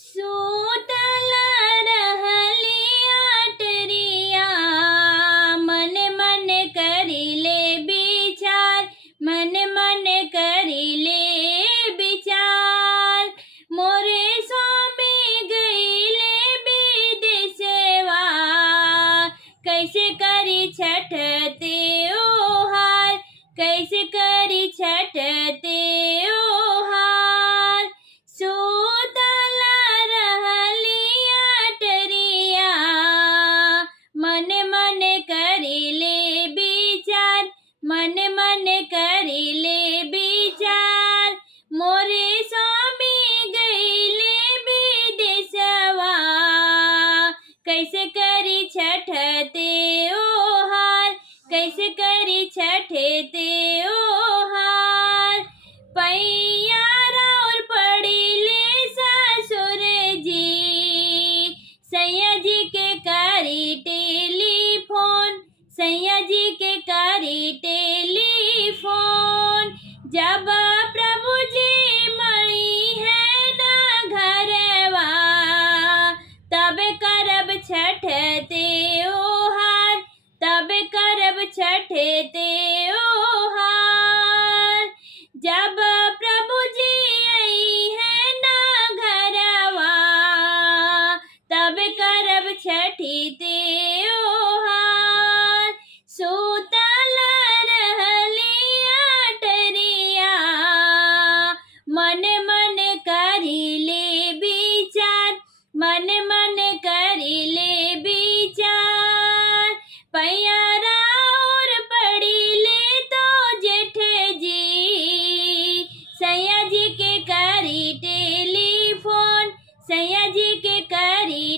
सूतल रहलिया टेरिया, मन मन करिले विचार, मन मन करिले विचार। मोरे स्वामी गईले विदेशवा, कैसे करी छठ त्योहार, कैसे करी छठ त्योहार। सूतल रहलिया टेरिया, मन मन करिले विचार, मन मन करिले विचार। मोरे स्वामी गईले विदेशवा, कैसे करी छठ त्योहार, कैसे करी छठ त्योहार। पैया राउर पड़िले ससुर जी, सैया जी के करी टेलीफोन, सैया जी के करी टेलीफोन। जब प्रभु जी मई है ना घरवा, तब करब छठ त्योहार, तब करब छठ त्योहार। जब प्रभु जी आई है ना घरवा, तब करब छठी त्योहार। सूतल रहलिया टेरिया, मन मन करिले विचार, मन मन करिले विचार। पैया राउर पड़िले तो जेठ जी, सैया जी के करी टेलीफोन, सैया जी के करी